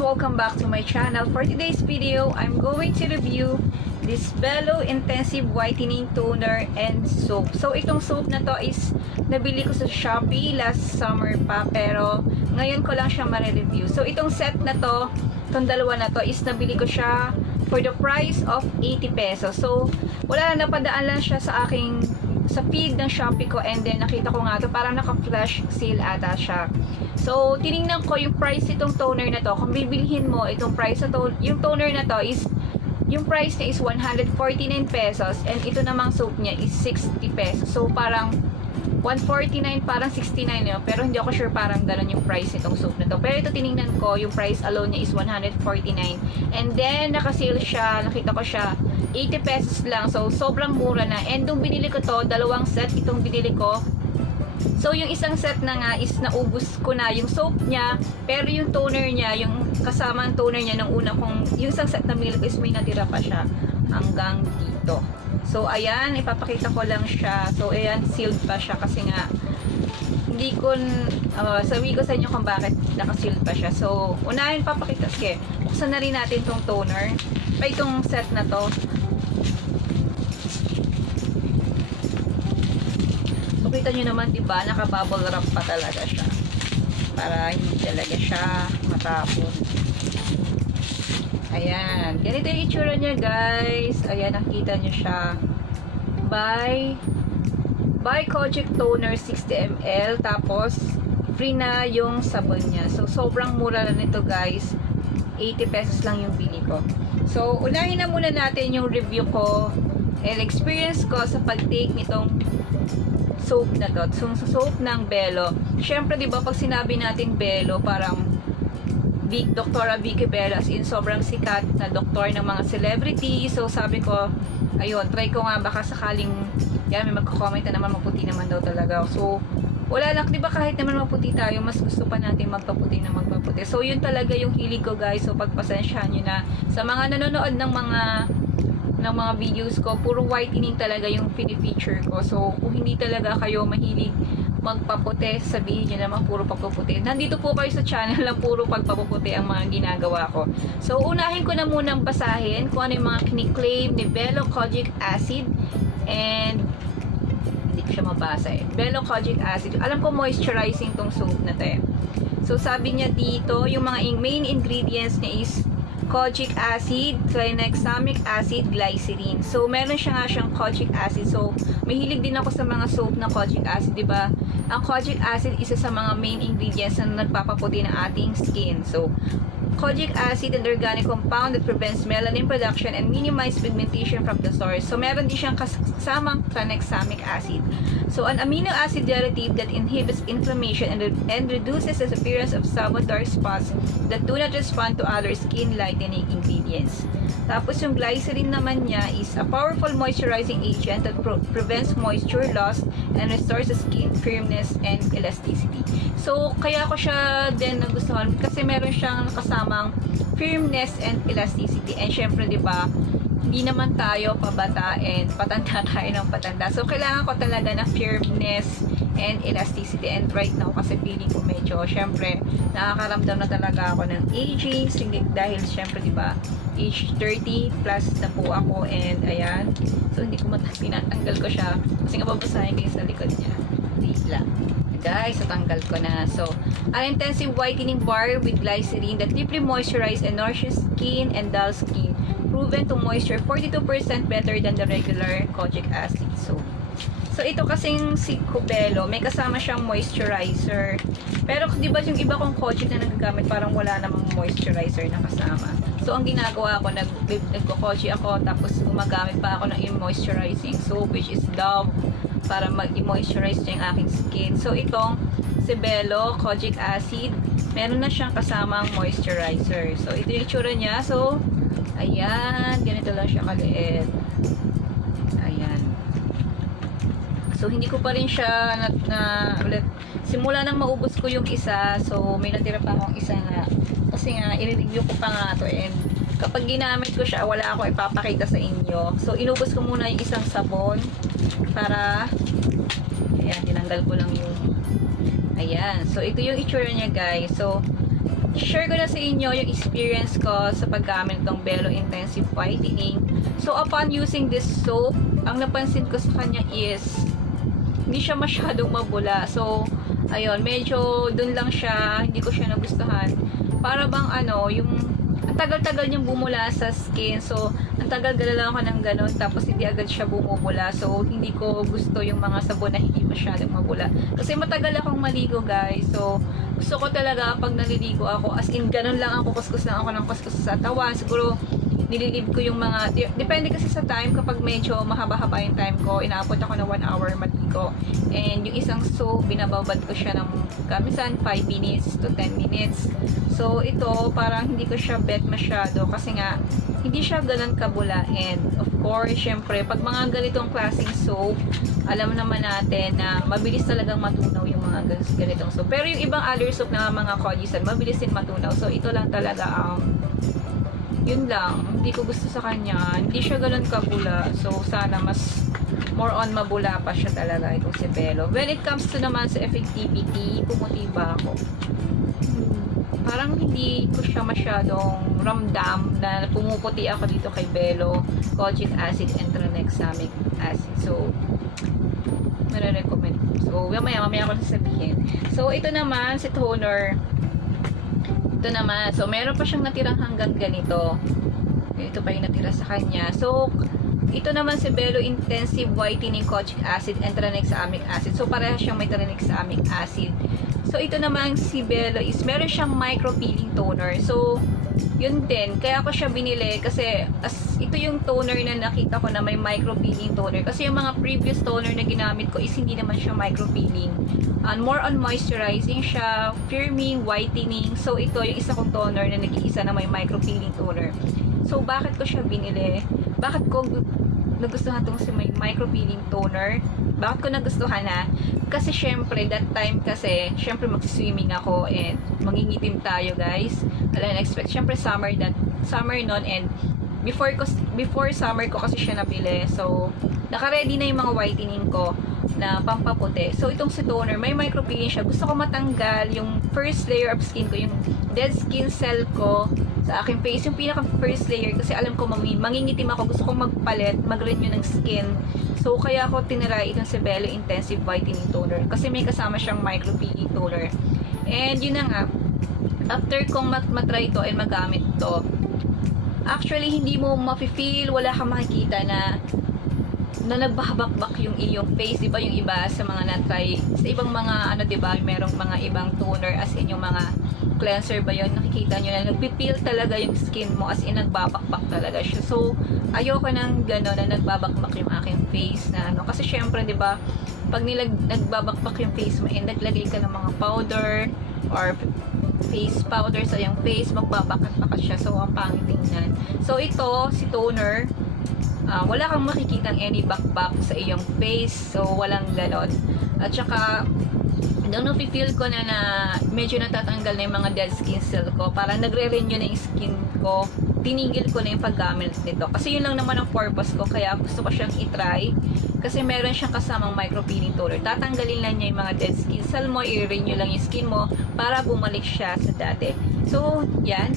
Welcome back to my channel. For today's video, I'm going to review this Belo Intensive Whitening Toner and Soap. So, itong soap na to is nabili ko sa Shopee last summer pa, pero ngayon ko lang siya ma-review. So, itong set na to, itong dalawa na to, is nabili ko siya for the price of 80 pesos. So, wala na, napadaan lang siya sa aking sa feed ng Shopee ko, and then nakita ko nga to, parang naka-flash sale ata siya. So, tiningnan ko yung price itong toner na to. Kung bibilhin mo itong price na to, yung toner na to is, yung price niya is 149 pesos, and ito namang soap niya is 60 pesos. So, parang 149, parang 69 yun. Pero hindi ako sure, parang ganun yung price nitong soap na to. Pero ito tiningnan ko, yung price alone niya is 149. And then, naka-sale siya, nakita ko siya, 80 pesos lang. So, sobrang mura na. And nung binili ko to, dalawang set itong binili ko. So, yung isang set na nga is naubos ko na yung soap niya, pero yung toner niya, yung kasama ang toner niya ng una kong, yung isang set na binili ko is may natira pa siya hanggang dito. So, ayan, ipapakita ko lang siya. So, ayan, sealed pa siya kasi nga, hindi ko, sabi ko sa inyo kung bakit naka-sealed pa siya. So, unahin papakita, sige, buksan na rin natin tong toner, itong set na to. Kita nyo naman, diba, naka-bubble wrap pa talaga siya para hindi talaga siya matapon. Ayan, ganito yung itsura niya, guys. Ayan, nakita nyo siya. By Kojic toner 60 ml, tapos free na yung sabon niya. So, sobrang mura na nito, guys. 80 pesos lang yung bili ko. So, unahin na muna natin yung review ko and experience ko sa pag-take nitong soap na to. So, soap ng Belo. Siyempre, di ba, pag sinabi natin Belo, parang Doktora Vicky Belo, as in, sobrang sikat na doktor ng mga celebrity. So, sabi ko, ayun, try ko nga, baka sakaling, yan, may magko-comment na naman, maputi naman daw talaga. So, wala lang, di ba, kahit naman maputi tayo, mas gusto pa natin magpaputi na magpaputi. So, yun talaga yung hilig ko, guys. So, pagpasensyahan nyo na sa mga nanonood ng mga videos ko, puro whitening talaga yung feature ko. So, kung hindi talaga kayo mahilig magpaputi, sabihin nyo naman puro pagpaputi. Nandito po kayo sa channel lang puro pagpaputi ang mga ginagawa ko. So, unahin ko na munang basahin kung ano yung mga kiniklaim ni Belo Kojic Acid, and hindi ko siya mabasa eh. Belo Kojic Acid. Alam ko moisturizing tong soap na to eh. So, sabi niya dito, yung mga main ingredients niya is kojic acid, tranexamic acid, glycerin. So, meron siya nga siyang kojic acid. So, mahilig din ako sa mga soap na kojic acid, diba? Ang kojic acid, isa sa mga main ingredients na nagpapaputi ng ating skin. So, kojic acid, an organic compound that prevents melanin production and minimize pigmentation from the source. So, meron din siyang kasamang tranexamic acid. So, an amino acid derivative that inhibits inflammation and reduces the appearance of somewhat dark spots that do not respond to other skin lightening ingredients. Tapos, yung glycerin naman niya is a powerful moisturizing agent that prevents moisture loss and restores the skin firmness and elasticity. So, kaya ko siya din nagustuhan kasi meron siyang kasamang firmness and elasticity. And syempre, di ba, hindi naman tayo pabata and patanda tayo ng patanda. So, kailangan ko talaga ng firmness and elasticity. And right now, kasi feeling ko medyo, syempre, nakakaramdam na talaga ako ng aging. Dahil, syempre, di ba, age 30 plus na po ako. And, ayan. So, hindi ko pinatanggal ko siya. Kasi nga, babasahin kayo sa likod niya. Wait lang. Guys, natanggal ko na. So, an intensive whitening bar with glycerin that deeply moisturizes and nourishes skin and dull skin. Proven to moisture 42% better than the regular kojic acid. So ito kasing si Belo, may kasama siyang moisturizer. Pero di ba yung iba kong kojic na nagagamit, parang wala namang moisturizer na kasama. So ang ginagawa ko, nagko-kojic ako, tapos gumagamit pa ako ng moisturizing soap, which is Dove, para mag-moisturize yung aking skin. So itong si Belo Kojic Acid, meron na siyang kasamang moisturizer. So ito yung itsura niya. So ayan, ganito lang siya kaliit. Ayan. So, hindi ko pa rin siya ulit. Simula nang maubos ko yung isa, so may natira pa akong isa nga. Kasi nga, i-review ko pa nga to, and kapag ginamit ko siya, wala akong ipapakita sa inyo. So, inubos ko muna yung isang sabon para, ayan, tinanggal ko lang yung, ayan. So, ito yung itsura niya, guys. So, share ko na sa inyo yung experience ko sa paggamit ng Belo Intensive Whitening. So, upon using this soap, ang napansin ko sa kanya is, hindi siya masyadong mabula. So, ayun, medyo dun lang siya, hindi ko siya nagustuhan. Para bang ano, yung ang tagal-tagal niyang bumula sa skin. So, ang tagal-tagal lang ako ng ganun. Tapos, hindi agad siya bumubula. So, hindi ko gusto yung mga sabon na hindi masyadong mabula. Kasi matagal akong maligo, guys. So, gusto ko talaga pag naliligo ako, as in, ganun lang ako, kuskus lang ako ng kuskus sa tawa. Siguro, nililib ko yung mga, depende kasi sa time, kapag medyo mahaba-haba yung time ko, inaabot ako na 1 hour maligo. And yung isang soap, binababad ko siya ng kamisan 5 minutes to 10 minutes. So, ito, parang hindi ko siya bet masyado kasi nga, hindi siya ganun kabula. And of course, syempre, pag mga ganitong klaseng soap, alam naman natin na mabilis talagang matunaw yung mga ganitong soap. Pero yung ibang other soap na mga Kojic, mabilis din matunaw. So, ito lang talaga ang yun lang, hindi ko gusto sa kanya. Hindi siya ganun kabula. So, sana mas more on mabula pa siya talaga itong si Belo. When it comes to naman sa effectivity, pumuti ba ako? Parang hindi ko siya masyadong ramdam na pumuputi ako dito kay Belo, Kojic acid and tranexamic acid. So, nare-recommend. So, mamaya ko sasabihin. So, ito naman si toner. Ito naman. So, meron pa siyang natirang hanggang ganito. Ito pa yung natira sa kanya. So, ito naman si Belo Intensive Whitening Kojic Acid and Tranexamic Acid. So, pareha siyang may tranexamic acid. So, ito naman si Belo is meron siyang micropeeling toner. So, yun din. Kaya ako siya binili kasi ito yung toner na nakita ko na may micropeeling toner. Kasi yung mga previous toner na ginamit ko is hindi naman siya micropeeling. More on moisturizing siya, firming, whitening. So, ito yung isa kong toner na nag-iisa na may micropeeling toner. So, bakit ko siya binili? Bakit ko nagustuhan itong si may micropeeling toner? Bakit ko nagustuhan na? Kasi syempre, that time kasi, syempre magsiswimming ako and mangingitim tayo, guys. Alam, expect, syempre summer nun and before summer ko kasi siya nabili. So, naka-ready na yung mga whitening ko na pampaputi. So, itong si toner, may micropeeling siya. Gusto ko matanggal yung first layer of skin ko, yung dead skin cell ko sa aking face, yung pinaka first layer, kasi alam ko mangingitim ako, gusto kong magpalit, mag-renew ng skin. So, kaya ako tiniray itong si Belo Intensive Whitening Toner kasi may kasama siyang micropeeling toner. And yun na nga, after kong matry ito and magamit ito, actually, hindi mo mafe-feel, wala kang makikita na nagbabakbak yung iyong face. Diba yung iba sa mga na-try, sa ibang mga, ano diba, merong mga ibang toner, as in yung mga cleanser ba yun, nakikita nyo na nagpipil talaga yung skin mo, as in nagbabakbak talaga siya. So, ayoko nang gano'n na nagbabakbak yung aking face na ano, kasi syempre diba, pag nagbabakbak yung face mo and naglagay ka ng mga powder or face powder sa yung face, magbabakat-bakat siya. So, ang pangit tingnan. So, ito, si toner, wala kang makikitang any bakbak sa iyong face. So, walang ganon. At saka, feel ko na medyo natatanggal na yung mga dead skin cell ko. Parang nagre-renew na yung skin ko. Tinigil ko na yung paggamit nito. Kasi yun lang naman ang purpose ko. Kaya gusto ko siyang itry. Kasi meron siyang kasamang micropeeling toner. Tatanggalin lang niya yung mga dead skin cell mo. I-renew lang yung skin mo para bumalik siya sa dati. So, yan.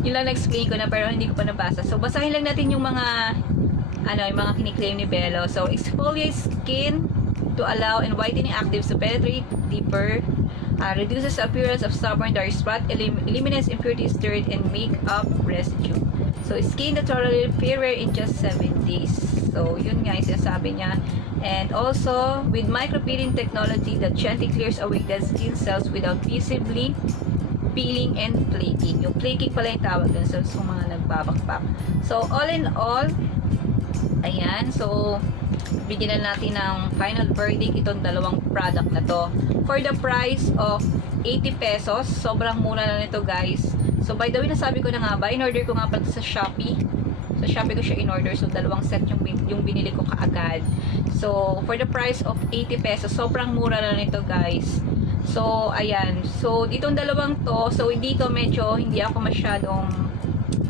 Yun lang na-explain ko na pero hindi ko pa nabasa. So, basahin lang natin yung mga yung mga kiniklaim ni Belo. So, exfoliate skin to allow and whitening actives to penetrate deeper, reduces the appearance of stubborn dark spot, eliminates impurities, dirt, and makeup residue. So, skin that totally fairer in just 7 days. So, yun nga yung sinasabi niya. And also, with micropeeling technology that gently clears away dead skin cells without visibly peeling and flaking. Yung flaking pala yung tawag dun sa mga nagbabakbak. So, all in all, ayan. So, bigyan na natin ng final verdict itong dalawang product na to. For the price of 80 pesos, sobrang mura na nito, guys. So, by the way, nasabi ko na nga ba, in-order ko nga pala sa Shopee. Sa Shopee ko siya in-order. So, dalawang set yung binili ko kaagad. So, for the price of 80 pesos, sobrang mura na nito, guys. So, ayan. So, ditong dalawang to, so, dito medyo hindi ako masyadong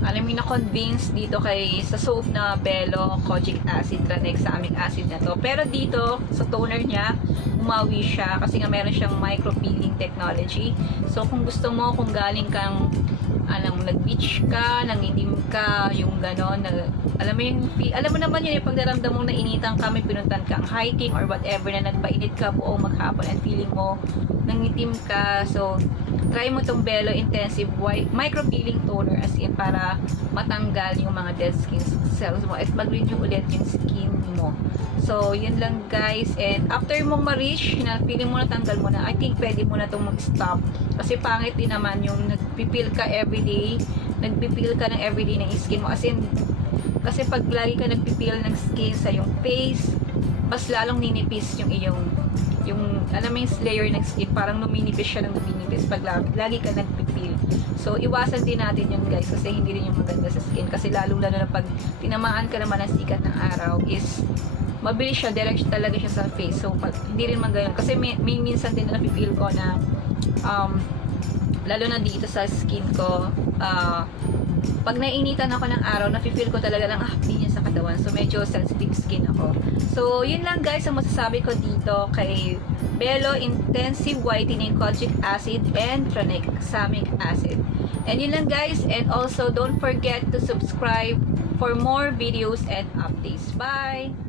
alam mo, na-convince dito sa soap na Belo, Kojic acid, tranexamic acid na to. Pero dito, sa toner niya, umawi siya kasi nga meron siyang micropeeling technology. So, kung gusto mo, kung galing kang nag-beach ka, nangitim ka, yung gano'n, alam mo naman yun, yung pagdaramdam mong nainitan ka, may pinuntan kang hiking or whatever na nagpainit ka buong maghapon and feeling mo nangitim ka. So, try mo tong Belo Intensive White Micropeeling Toner as in para matanggal yung mga dead skin cells mo at mag-renew ulit yung skin mo. So, yun lang guys. And after mong ma-reach, na feeling mo natanggal mo na, I think pwede mo na itong mag-stop. Kasi pangit din naman yung nagpipil ka everyday, nagpipil ka ng everyday ng skin mo. As in, kasi pag lagi ka nagpipil ng skin sa yung face, mas lalong ninipis yung alam mo yung layer ng skin, parang luminipis siya ng luminipis pag lagi ka nagpipil. So, iwasan din natin yun guys kasi hindi rin yung maganda sa skin. Kasi lalo na pag tinamaan ka naman ng sikat ng araw is mabilis siya, direct talaga siya sa face. So, hindi rin man ganyan. Kasi may minsan din na napipil ko na lalo na dito sa skin ko, pag nainitan ako ng araw, nafe-feel ko talaga ng hapdi niya sa katawan. So, medyo sensitive skin ako. So, yun lang guys ang masasabi ko dito kay Belo Intensive Whitening Kojic Acid and Tranexamic Acid. And yun lang guys. And also, don't forget to subscribe for more videos and updates. Bye!